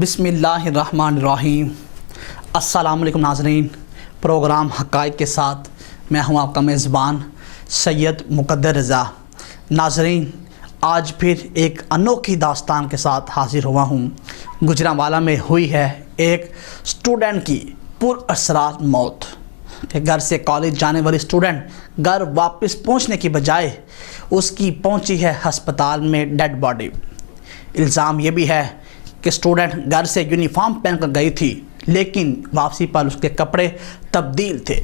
بسم اللہ الرحمن الرحیم۔ السلام علیکم ناظرین، پروگرام حقائق کے ساتھ میں ہوں آپ کا میزبان سید مقدر رضا۔ ناظرین، آج پھر ایک انوکھی داستان کے ساتھ حاضر ہوا ہوں۔ گجرانوالہ میں ہوئی ہے ایک اسٹوڈنٹ کی پر اسرار موت کہ گھر سے کالج جانے والی اسٹوڈنٹ گھر واپس پہنچنے کی بجائے اس کی پہنچی ہے ہسپتال میں ڈیڈ باڈی۔ الزام یہ بھی ہے کہ اسٹوڈنٹ گھر سے یونیفارم پہن کر گئی تھی لیکن واپسی پر اس کے کپڑے تبدیل تھے۔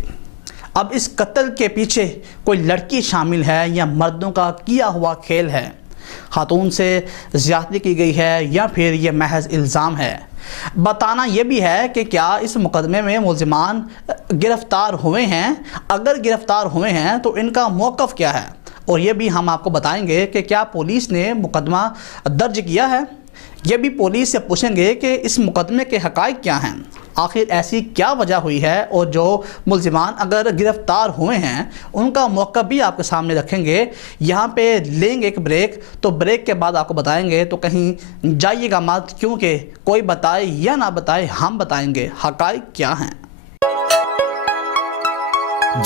اب اس قتل کے پیچھے کوئی لڑکی شامل ہے یا مردوں کا کیا ہوا کھیل ہے؟ خاتون سے زیادتی کی گئی ہے یا پھر یہ محض الزام ہے؟ بتانا یہ بھی ہے کہ کیا اس مقدمے میں ملزمان گرفتار ہوئے ہیں؟ اگر گرفتار ہوئے ہیں تو ان کا موقف کیا ہے؟ اور یہ بھی ہم آپ کو بتائیں گے کہ کیا پولیس نے مقدمہ درج کیا ہے؟ یہ بھی پولیس سے پوچھیں گے کہ اس مقدمے کے حقائق کیا ہیں، آخر ایسی کیا وجہ ہوئی ہے، اور جو ملزمان اگر گرفتار ہوئے ہیں ان کا موقف بھی آپ کے سامنے رکھیں گے۔ یہاں پہ لیں گے ایک بریک، تو بریک کے بعد آپ کو بتائیں گے، تو کہیں جائیے گا مت، کیونکہ کوئی بتائے یا نہ بتائے ہم بتائیں گے حقائق کیا ہیں۔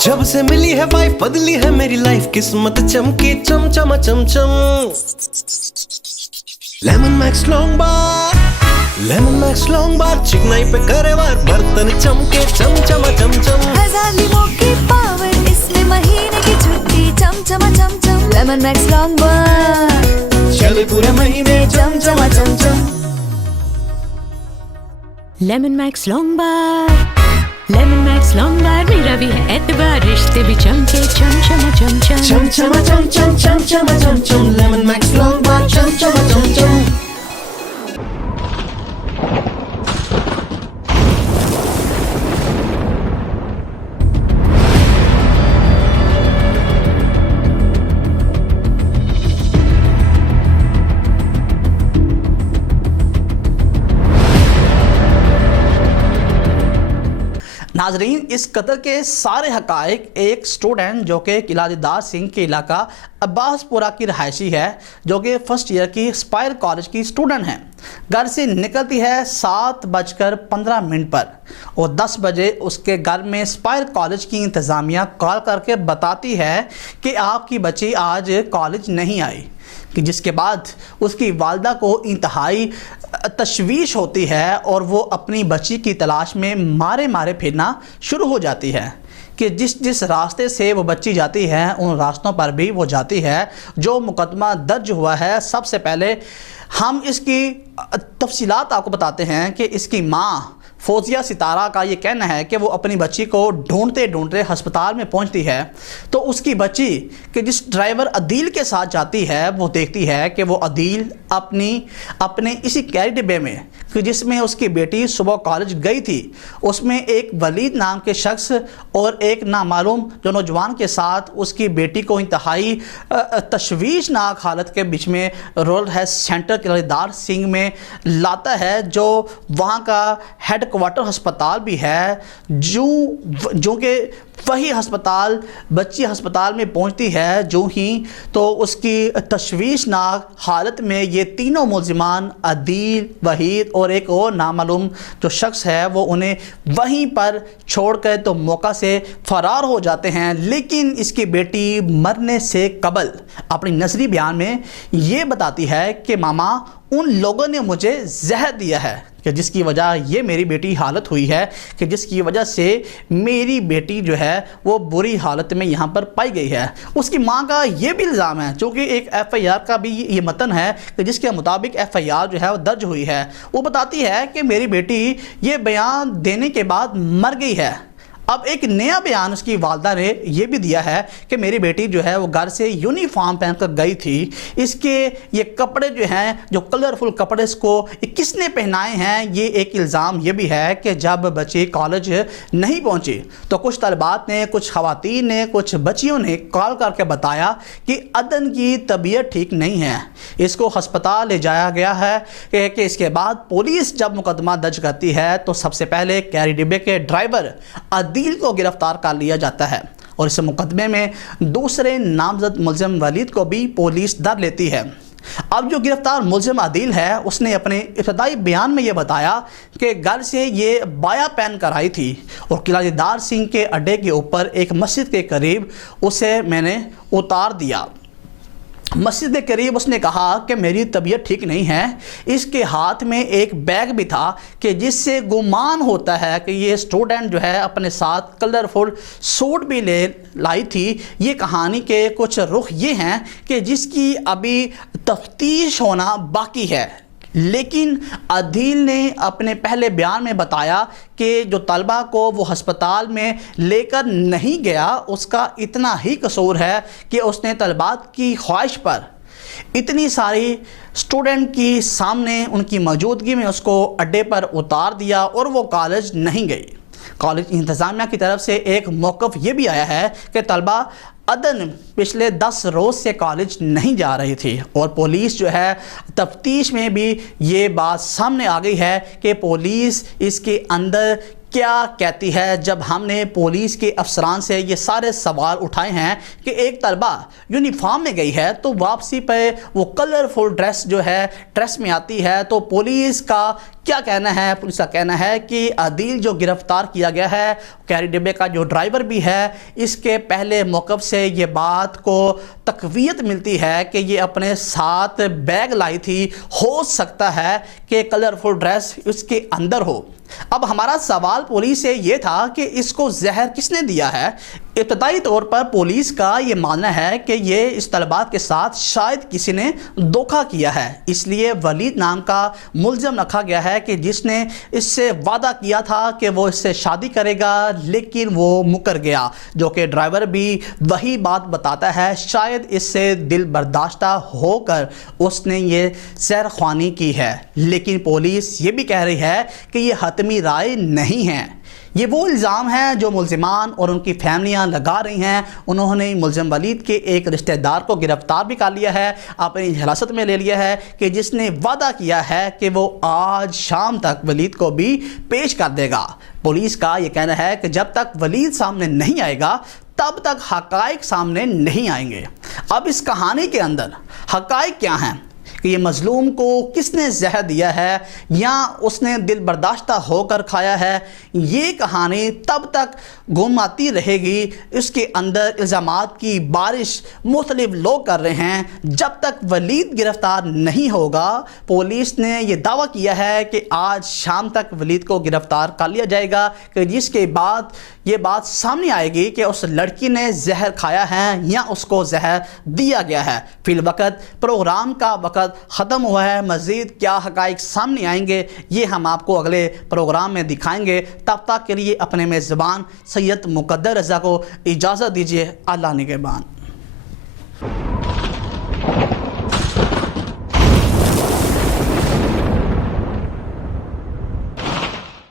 جب سے ملی ہے وائف بدلی ہے میری لائف، قسمت چمکی cham cham cham cham. Lemon Max long بار، لیمن میکس لانگ بار، چکنائی پہ کرے وار، برتن چمکے چم چم چم چم۔ ہزار لیموں کی پاور، اس میں مہینے کی چھٹی cham cham cham cham. Lemon Max long بار، چلے پورے مہینے cham cham cham cham. Lemon Max long بار، لیمن میکس لانگ بار، میرا بھی ہے اعتبار، رشتے بھی چمکے cham cham cham cham cham cham cham cham cham cham cham cham. Lemon Max long بار، چم چم چم چم۔ ناظرین، اس قتل کے سارے حقائق ایک اسٹوڈنٹ جو کہ قلعہ دیدار سنگھ کے علاقہ عباس پورہ کی رہائشی ہے، جو کہ فرسٹ ایئر کی اسپائر کالج کی اسٹوڈنٹ ہیں، گھر سے نکلتی ہے 7:15 پر، اور 10 بجے اس کے گھر میں اسپائر کالج کی انتظامیہ کال کر کے بتاتی ہے کہ آپ کی بچی آج کالج نہیں آئی، کہ جس کے بعد اس کی والدہ کو انتہائی تشویش ہوتی ہے اور وہ اپنی بچی کی تلاش میں مارے پھرنا شروع ہو جاتی ہے کہ جس راستے سے وہ بچی جاتی ہے ان راستوں پر بھی وہ جاتی ہے جو مقدمہ درج ہوا ہے۔ سب سے پہلے ہم اس کی تفصیلات آپ کو بتاتے ہیں کہ اس کی ماں فوزیہ ستارہ کا یہ کہنا ہے کہ وہ اپنی بچی کو ڈھونڈتے ہسپتال میں پہنچتی ہے تو اس کی بچی کہ جس ڈرائیور عدیل کے ساتھ جاتی ہے وہ دیکھتی ہے کہ وہ عدیل اپنے اسی کیری ڈبے میں کہ جس میں اس کی بیٹی صبح کالج گئی تھی، اس میں ایک ولید نام کے شخص اور ایک نامعلوم جو نوجوان کے ساتھ اس کی بیٹی کو انتہائی تشویشناک حالت کے بیچ میں رورل ہیلتھ سینٹر قلعہ دیدار سنگھ میں لاتا ہے، جو وہاں کا ہیڈ کوارٹر ہسپتال بھی ہے، جو کہ وہی ہسپتال بچی ہسپتال میں پہنچتی ہے جو ہی تو اس کی تشویشناک حالت میں یہ تینوں ملزمان عدیل، وحید اور ایک اور نامعلوم جو شخص ہے وہ انہیں وہیں پر چھوڑ کر تو موقع سے فرار ہو جاتے ہیں۔ لیکن اس کی بیٹی مرنے سے قبل اپنی نظری بیان میں یہ بتاتی ہے کہ ماما ان لوگوں نے مجھے زہر دیا ہے کہ جس کی وجہ یہ میری بیٹی حالت ہوئی ہے، کہ جس کی وجہ سے میری بیٹی جو ہے وہ بری حالت میں یہاں پر پائی گئی ہے۔ اس کی ماں کا یہ بھی الزام ہے، چونکہ ایک ایف آئی آر کا بھی یہ متن ہے کہ جس کے مطابق ایف آئی آر جو ہے وہ درج ہوئی ہے، وہ بتاتی ہے کہ میری بیٹی یہ بیان دینے کے بعد مر گئی ہے۔ اب ایک نیا بیان اس کی والدہ نے یہ بھی دیا ہے کہ میری بیٹی جو ہے وہ گھر سے یونیفارم پہن کر گئی تھی، اس کے یہ کپڑے جو ہیں جو کلرفل کپڑے اس کو کس نے پہنائے ہیں، یہ ایک الزام یہ بھی ہے کہ جب بچی کالج نہیں پہنچی تو کچھ طالبات نے، کچھ خواتین نے، کچھ بچیوں نے کال کر کے بتایا کہ عدن کی طبیعت ٹھیک نہیں ہے، اس کو ہسپتال لے جایا گیا ہے کہ اس کے بعد پولیس جب مقدمہ درج کرتی ہے تو سب سے پہلے کیری ڈبے کے ڈرائیور عدیل کو گرفتار کر لیا جاتا ہے، اور اس مقدمے میں دوسرے نامزد ملزم ولید کو بھی پولیس در لیتی ہے۔ اب جو گرفتار ملزم عادل ہے اس نے اپنے ابتدائی بیان میں یہ بتایا کہ گھر سے یہ بایا پین کر آئی تھی اور قلعہ دیدار سنگھ کے اڈے کے اوپر ایک مسجد کے قریب اسے میں نے اتار دیا۔ مسجد کے قریب اس نے کہا کہ میری طبیعت ٹھیک نہیں ہے۔ اس کے ہاتھ میں ایک بیگ بھی تھا کہ جس سے گمان ہوتا ہے کہ یہ اسٹوڈنٹ جو ہے اپنے ساتھ کلرفل سوٹ بھی لے لائی تھی۔ یہ کہانی کے کچھ رخ یہ ہیں کہ جس کی ابھی تفتیش ہونا باقی ہے، لیکن عادل نے اپنے پہلے بیان میں بتایا کہ جو طلبہ کو وہ ہسپتال میں لے کر نہیں گیا اس کا اتنا ہی قصور ہے کہ اس نے طلبات کی خواہش پر اتنی ساری اسٹوڈنٹ کی سامنے ان کی موجودگی میں اس کو اڈے پر اتار دیا اور وہ کالج نہیں گئی۔ کالج انتظامیہ کی طرف سے ایک موقف یہ بھی آیا ہے کہ طلبہ عدن پچھلے 10 روز سے کالج نہیں جا رہی تھی، اور پولیس جو ہے تفتیش میں بھی یہ بات سامنے آ گئی ہے کہ پولیس اس کے اندر کیا کہتی ہے۔ جب ہم نے پولیس کے افسران سے یہ سارے سوال اٹھائے ہیں کہ ایک طلبہ یونیفارم میں گئی ہے تو واپسی پہ وہ کلرفل ڈریس جو ہے ڈریس میں آتی ہے، تو پولیس کا کیا کہنا ہے؟ پولیس کا کہنا ہے کہ عادل جو گرفتار کیا گیا ہے، کیری ڈبے کا جو ڈرائیور بھی ہے، اس کے پہلے موقف سے یہ بات کو تقویت ملتی ہے کہ یہ اپنے ساتھ بیگ لائی تھی، ہو سکتا ہے کہ کلرفل ڈریس اس کے اندر ہو۔ اب ہمارا سوال پولیس سے یہ تھا کہ اس کو زہر کس نے دیا ہے؟ ابتدائی طور پر پولیس کا یہ ماننا ہے کہ یہ اس طلبات کے ساتھ شاید کسی نے دھوکہ کیا ہے، اس لیے ولید نام کا ملزم رکھا گیا ہے کہ جس نے اس سے وعدہ کیا تھا کہ وہ اس سے شادی کرے گا، لیکن وہ مکر گیا، جو کہ ڈرائیور بھی وہی بات بتاتا ہے۔ شاید اس سے دل برداشتہ ہو کر اس نے یہ زہر خوانی کی ہے، لیکن پولیس یہ بھی کہہ رہی ہے کہ یہ حتمی رائے نہیں ہے۔ یہ وہ الزام ہیں جو ملزمان اور ان کی فیملیاں لگا رہی ہیں۔ انہوں نے ملزم ولید کے ایک رشتہ دار کو گرفتار بھی کر لیا ہے، اپنی حراست میں لے لیا ہے، کہ جس نے وعدہ کیا ہے کہ وہ آج شام تک ولید کو بھی پیش کر دے گا۔ پولیس کا یہ کہنا ہے کہ جب تک ولید سامنے نہیں آئے گا تب تک حقائق سامنے نہیں آئیں گے۔ اب اس کہانی کے اندر حقائق کیا ہیں کہ یہ مظلوم کو کس نے زہر دیا ہے یا اس نے دل برداشتہ ہو کر کھایا ہے، یہ کہانی تب تک گم آتی رہے گی۔ اس کے اندر الزامات کی بارش مختلف لوگ کر رہے ہیں۔ جب تک ولید گرفتار نہیں ہوگا، پولیس نے یہ دعویٰ کیا ہے کہ آج شام تک ولید کو گرفتار کر لیا جائے گا، کہ جس کے بعد یہ بات سامنے آئے گی کہ اس لڑکی نے زہر کھایا ہے یا اس کو زہر دیا گیا ہے۔ فی الوقت پروگرام کا وقت ختم ہوا ہے، مزید کیا حقائق سامنے آئیں گے یہ ہم آپ کو اگلے پروگرام میں دکھائیں گے۔ تب تک کے لیے اپنے میزبان سید مقدر رضا کو اجازت دیجیے۔ اللہ نگہبان۔